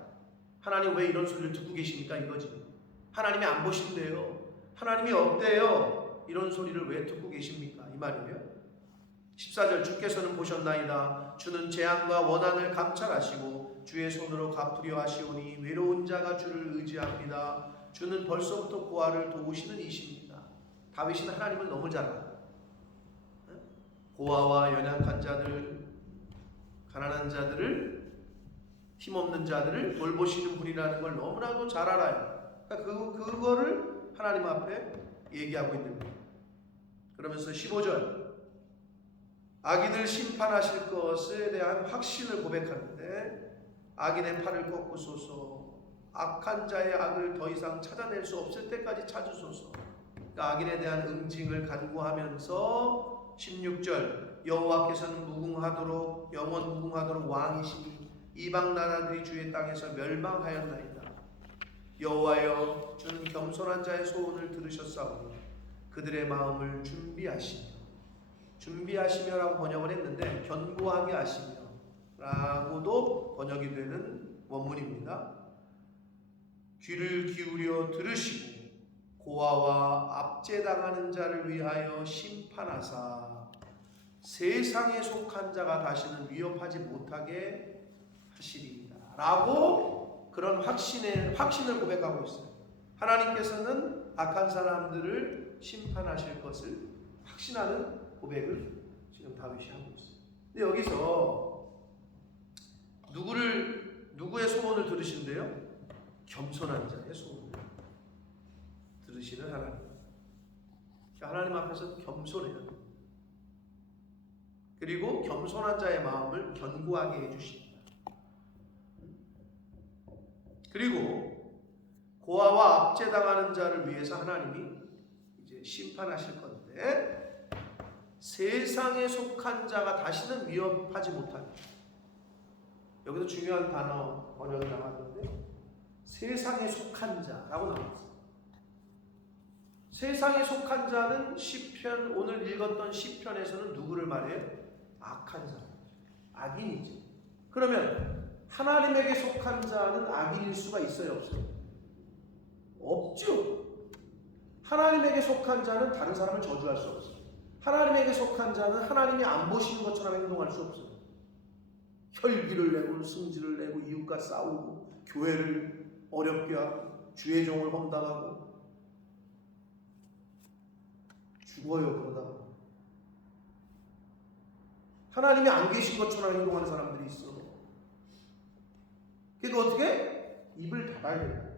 하나님 왜 이런 소리를 듣고 계십니까? 이거지. 하나님이 안 보신대요. 하나님이 없대요. 이런 소리를 왜 듣고 계십니까? 이 말이에요. 14절 주께서는 보셨나이다. 주는 재앙과 원한을 감찰하시고 주의 손으로 갚으려 하시오니 외로운 자가 주를 의지합니다. 주는 벌써부터 고아를 도우시는 이십니다. 다윗은 하나님을 너무 잘 알아요. 고아와 연약한 자들, 가난한 자들을, 힘없는 자들을 돌보시는 분이라는 걸 너무나도 잘 알아요. 그러니까 그거를 하나님 앞에 얘기하고 있는 거예요. 그러면서 15절 악인을 심판하실 것에 대한 확신을 고백하는데 악인의 팔을 꺾으소서, 악한 자의 악을 더 이상 찾아낼 수 없을 때까지 찾으소서. 그러니까 악인에 대한 응징을 간구하면서 16절 여호와께서는 무궁하도록 영원 무궁하도록 왕이시니 이방 나라들이 주의 땅에서 멸망하였나이다. 여호와여 주는 겸손한 자의 소원을 들으셨사오니 그들의 마음을 준비하시며라고 번역을 했는데 견고하게 하시며 라고도 번역이 되는 원문입니다. 귀를 기울여 들으시고 고아와 압제당하는 자를 위하여 심판하사 세상에 속한 자가 다시는 위협하지 못하게 하시리이다 라고 그런 확신을 고백하고 있어요. 하나님께서는 악한 사람들을 심판하실 것을 확신하는 고백을 지금 다윗이 하고 있어요. 근데 여기서 누구의 소원을 들으신대요? 겸손한 자의 소원을 들으시는 하나님. 하나님 앞에서 겸손해요. 그리고 겸손한 자의 마음을 견고하게 해주십니다. 그리고 고아와 압제당하는 자를 위해서 하나님이 이제 심판하실 건데 세상에 속한 자가 다시는 위협하지 못하게. 여기서 중요한 단어 번역이 나왔는데 세상에 속한 자라고 나왔어요. 세상에 속한 자는 시편, 오늘 읽었던 시편에서는 누구를 말해요? 악한 자, 악인이지. 그러면 하나님에게 속한 자는 악인일 수가 있어요, 없어요? 없죠. 하나님에게 속한 자는 다른 사람을 저주할 수 없어요. 하나님에게 속한 자는 하나님이 안 보시는 것처럼 행동할 수 없어요. 혈기를 내고 승질을 내고 이웃과 싸우고 교회를 어렵게 하고 주의 종을 험담하고 죽어요 그러다가. 하나님이 안 계신 것처럼 행동하는 사람들이 있어. 그러니까 어떻게? 입을 닫아야 돼요.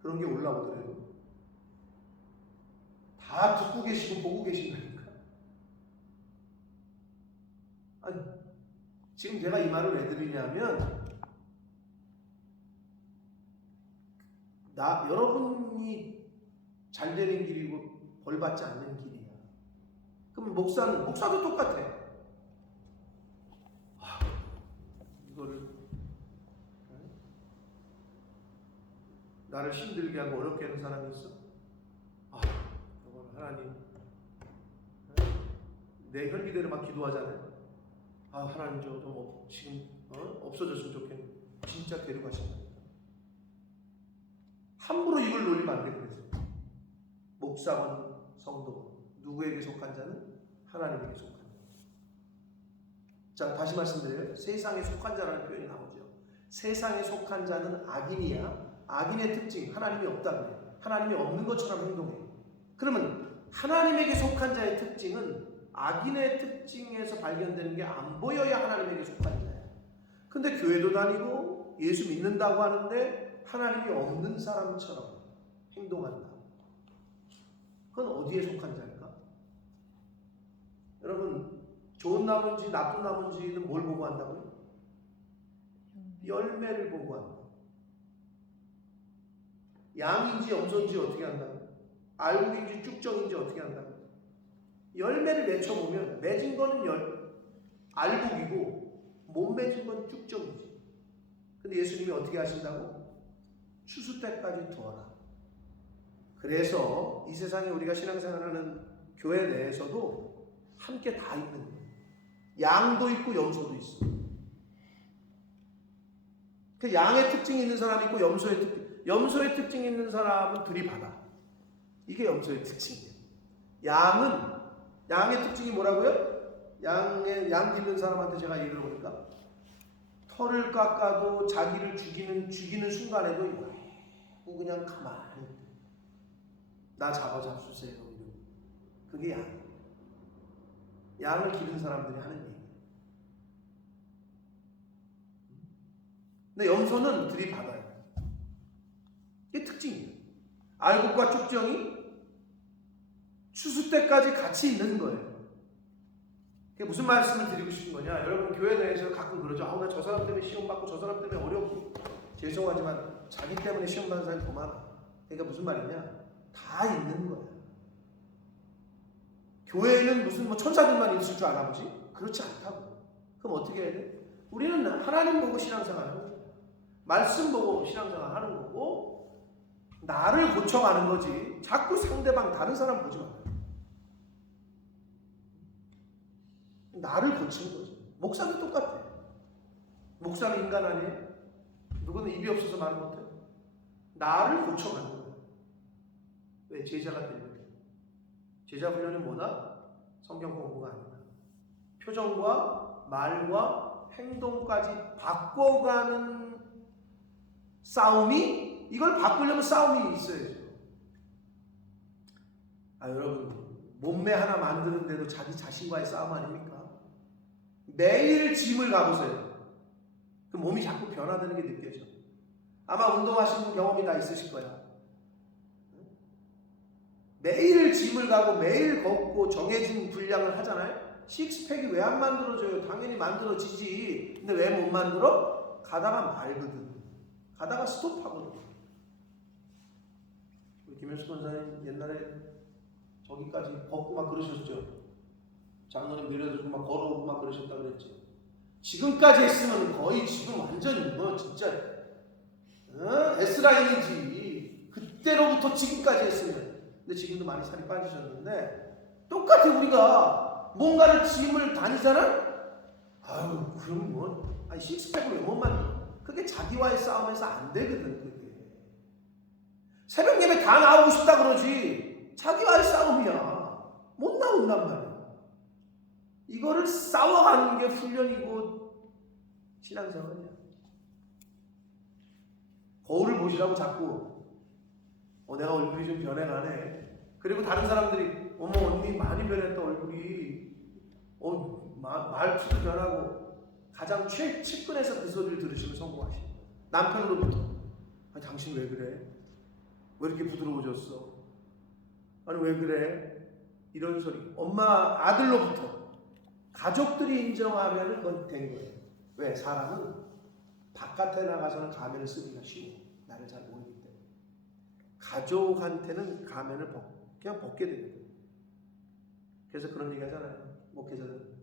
그런 게 올라오더라도 다 듣고 계시고 보고 계신다니까. 아니, 지금 제가 이 말을 왜 드리냐면 여러분이 잘 되는 길이고 벌 받지 않는 길이야. 그럼 목사도 똑같아. 이거를 나를 힘들게 하고 어렵게 하는 사람이 있어? 이건 하나님 내 혈기대로 막 기도하잖아요. 하나님 저 좀 지금 없어졌으면 좋겠네. 진짜 데려가신다. 함부로 입을 놀리면 안 돼. 그래서 목사건 성도건 누구에게 속한 자는 하나님에게 속한 자. 자, 다시 말씀드려요. 세상에 속한 자라는 표현이 나오죠. 세상에 속한 자는 악인이야. 악인의 특징, 하나님이 없다 그래. 하나님이 없는 것처럼 행동해. 그러면 하나님에게 속한 자의 특징은 악인의 특징에서 발견되는 게 안 보여야 하나님에게 속한 자야. 근데 교회도 다니고 예수 믿는다고 하는데 하나님이 없는 사람처럼 행동한다. 그건 어디에 속한 자일까? 여러분, 좋은 나무인지 나쁜 나무인지는 뭘 보고 한다고요? 열매를 보고 한다. 양인지 염소인지 어떻게 한다고? 알곡인지 쭉정인지 어떻게 한다고? 열매를 맺혀보면 맺은 거는 알곡이고 못 맺은 건 쭉정이지. 근데 예수님이 어떻게 하신다고? 추수 때까지 두어라. 그래서 이 세상에 우리가 신앙생활하는 교회 내에서도 함께 다 있는 거예요. 양도 있고 염소도 있어. 그 양의 특징이 있는 사람이 있고 염소의 특징이 있는 사람은 들이받아. 이게 염소의 특징이에요. 양의 특징이 뭐라고요? 양 기르는 사람한테 제가 얘기를 보니까 털을 깎아도 자기를 죽이는 순간에도 그냥 가만히 나 잡수세요. 그게 양을 기르는 사람들이 하는 얘기예요. 근데 염소는 들이받아요. 이게 특징이에요. 알곡과 촉정이 추수 때까지 같이 있는 거예요. 그게 무슨 말씀을 드리고 싶은 거냐? 여러분 교회 내에서 가끔 그러죠. 나 저 사람 때문에 시험 받고 저 사람 때문에 어렵고. 죄송하지만 자기 때문에 시험 받는 사람이 더 많아. 그러니까 무슨 말이냐? 다 있는 거야. 교회에는 무슨 천사들만 있을 줄 아나 보지? 그렇지 않다고. 그럼 어떻게 해야 돼? 우리는 하나님 보고 신앙생활 하는 거고, 말씀 보고 신앙생활 하는 거고, 나를 고쳐가는 거지. 자꾸 상대방 다른 사람 보지 마. 나를 고치는 거지. 목사도 똑같아. 목사는 인간 아니에요? 누구는 입이 없어서 말 못해? 나를 고쳐가는 거야. 왜? 제자가 되는 거야. 제자 훈련이 뭐다? 성경 공부가 아니다. 표정과 말과 행동까지 바꿔가는 싸움이, 이걸 바꾸려면 싸움이 있어야죠. 여러분, 몸매 하나 만드는데도 자기 자신과의 싸움 아닙니까? 매일 짐을 가보세요. 그 몸이 자꾸 변화되는 게 느껴져. 아마 운동하시는 경험이 다 있으실 거야. 매일 짐을 가고 매일 걷고 정해진 분량을 하잖아요. 식스팩이 왜 안 만들어져요? 당연히 만들어지지. 근데 왜 못 만들어? 가다가 말거든. 가다가 스톱하거든. 김현수 권사님 옛날에 저기까지 걷고 막 그러셨죠. 장로님 밀어주고 막 걸어오고 막 그러셨다 그랬지. 지금까지 했으면 거의 지금 완전히 진짜 S라인이지. 그때로부터 지금까지 했으면. 근데 지금도 많이 살이 빠지셨는데 똑같이 우리가 뭔가를 짐을 다니잖아? 그럼 식스팩을 왜 못 만들어? 그게 자기와의 싸움에서 안 되거든. 그게 새벽 예배 다 나오고 싶다 그러지 자기와의 싸움이야. 못 나온단 말이야. 이거를 싸워가는 게 훈련이고 신앙생활이야. 거울을 보시라고 자꾸 내가 얼굴이 좀 변해가네. 그리고 다른 사람들이 어머 언니 많이 변했다 얼굴이. 말투도 변하고. 가장 측근에서 그 소리를 들으시면 성공하시고. 남편으로부터 당신 왜 그래? 왜 이렇게 부드러워졌어? 아니 왜 그래? 이런 소리. 엄마 아들로부터. 가족들이 인정하면 그건 된 거예요. 왜? 사람은 바깥에 나가서는 가면을 쓰기가 쉬워. 나를 잘 모르기 때문에. 가족한테는 가면을 그냥 벗게 되는 거예요. 그래서 그런 얘기 하잖아요. 목회자들.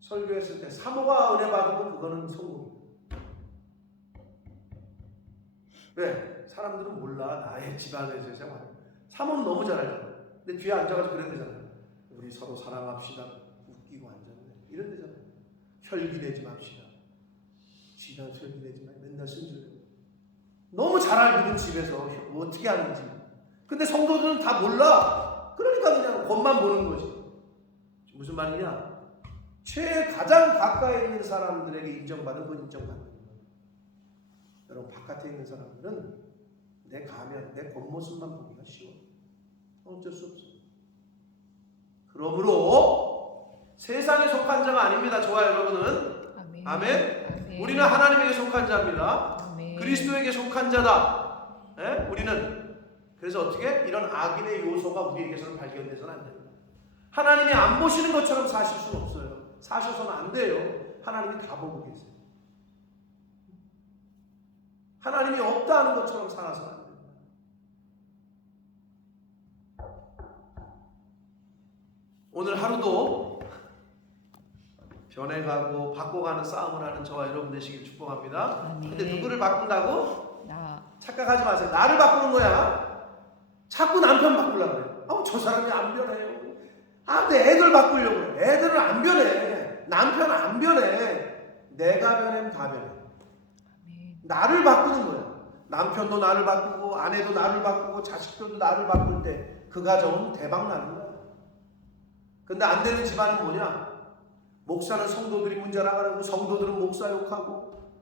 설교했을 때 사모가 은혜 받으면 그거는 성공이에요. 왜? 사람들은 몰라. 나의 집안에서 생활. 사모는 너무 잘 알잖아. 근데 뒤에 앉아가지고 그런 데잖아요. 우리 서로 사랑합시다. 웃기고 앉았네. 이런 데잖아요. 혈기 내지 맙시다. 지나 혈기 내지 마. 맨날 승질. 너무 잘 알거든 집에서 어떻게 하는지. 근데 성도들은 다 몰라. 그러니까 그냥 겉만 보는 거지. 무슨 말이냐? 가장 가까이 있는 사람들에게 인정받은 건 인정받는 거예요. 여러분 바깥에 있는 사람들은 내 가면, 내 겉모습만 보기가 쉬워. 어쩔 수 없어. 그러므로 세상에 속한 자가 아닙니다. 저와 여러분은. 아멘. 아멘. 우리는 하나님에게 속한 자입니다. 아멘. 그리스도에게 속한 자다. 우리는. 그래서 어떻게? 이런 악인의 요소가 우리에게서는 발견돼서는 안 됩니다. 하나님이 안 보시는 것처럼 사실 수는 없어요. 사셔서는 안 돼요. 하나님이 다 보고 계세요. 하나님이 없다는 것처럼 살아서는 안 됩니다. 오늘 하루도 변해가고 바꿔가는 싸움을 하는 저와 여러분 되시길 축복합니다. 근데 누구를 바꾼다고? 착각하지 마세요. 나를 바꾸는 거야. 자꾸 남편 바꾸려고 그래. 저 사람이 안 변해요. 내 애들 바꾸려고 해. 애들은 안 변해. 남편은 안 변해. 내가 변하면 다 변해. 나를 바꾸는 거야. 남편도 나를 바꾸고 아내도 나를 바꾸고 자식들도 나를 바꿀 때 그 가정은 대박 나는 거야. 근데 안 되는 집안은 뭐냐? 목사는 성도들이 문제라고 성도들은 목사 욕하고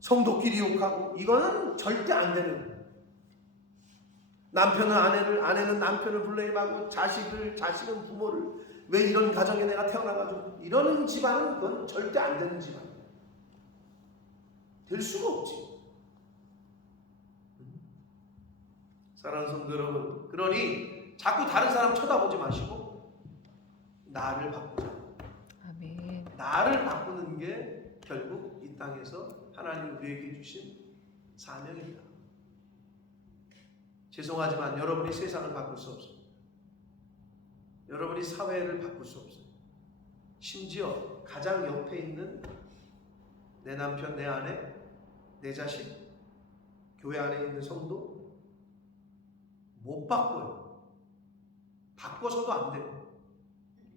성도끼리 욕하고 이거는 절대 안 되는 거야. 남편은 아내를, 아내는 남편을 블레임하고 자식은 부모를 왜 이런 가정에 내가 태어나가지고 이러는 집안은 그건 절대 안 되는 집안이야. 될 수가 없지. 사랑하는 성도 여러분, 그러니 자꾸 다른 사람 쳐다보지 마시고 나를 바꾸자. 아멘. 나를 바꾸는 게 결국 이 땅에서 하나님 우리에게 주신 사명입니다. 죄송하지만 여러분이 세상을 바꿀 수 없어요. 여러분이 사회를 바꿀 수 없어요. 심지어 가장 옆에 있는 내 남편, 내 아내, 내 자식, 교회 안에 있는 성도 못 바꿔요. 바꿔서도 안 돼요.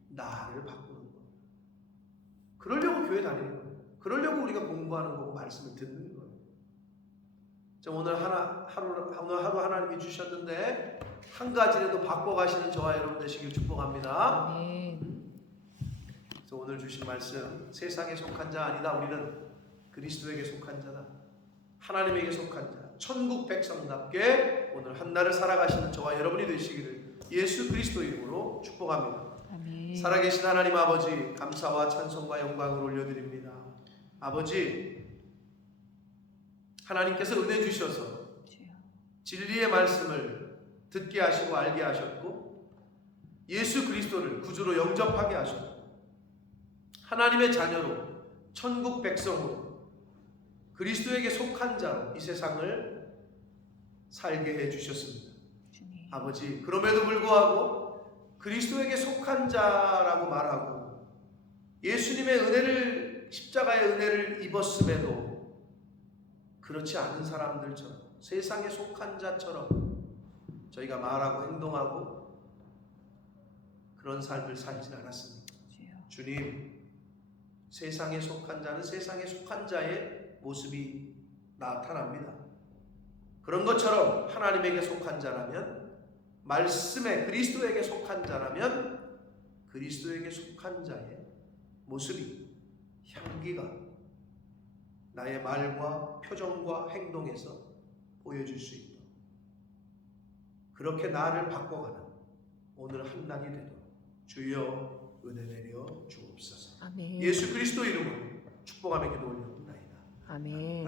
나를 바꾸는 거예요. 그러려고 교회 다니는 거예요. 그러려고 우리가 공부하는 거고 말씀을 듣는 거예요. 자, 오늘 하루 하나님이 주셨는데 한 가지라도 바꿔가시는 저와 여러분 되시길 축복합니다. 아멘. 그래서 오늘 주신 말씀, 세상에 속한 자 아니다. 우리는 그리스도에게 속한 자다. 하나님에게 속한 자, 천국 백성답게 오늘 한 날을 살아가시는 저와 여러분이 되시기를 예수 그리스도 이름으로 축복합니다. 아멘. 살아계신 하나님 아버지, 감사와 찬송과 영광을 올려드립니다. 아버지, 하나님께서 은혜 주셔서 진리의 말씀을 듣게 하시고 알게 하셨고 예수 그리스도를 구주로 영접하게 하셨고 하나님의 자녀로 천국 백성으로 그리스도에게 속한 자로 이 세상을 살게 해주셨습니다. 아버지, 그럼에도 불구하고 그리스도에게 속한 자라고 말하고 예수님의 은혜를, 십자가의 은혜를 입었음에도 그렇지 않은 사람들처럼 세상에 속한 자처럼 저희가 말하고 행동하고 그런 삶을 살진 않았습니다. 주님, 세상에 속한 자는 세상에 속한 자의 모습이 나타납니다. 그런 것처럼 하나님에게 속한 자라면, 말씀에 그리스도에게 속한 자라면 그리스도에게 속한 자의 모습이, 향기가 나의 말과 표정과 행동에서 보여줄 수 있도록 그렇게 나를 바꿔가는 오늘 한 날이 되도록 주여 은혜 내려 주옵소서. 아멘. 예수 그리스도 이름으로 축복하며 기도 올려옵나이다. 아멘.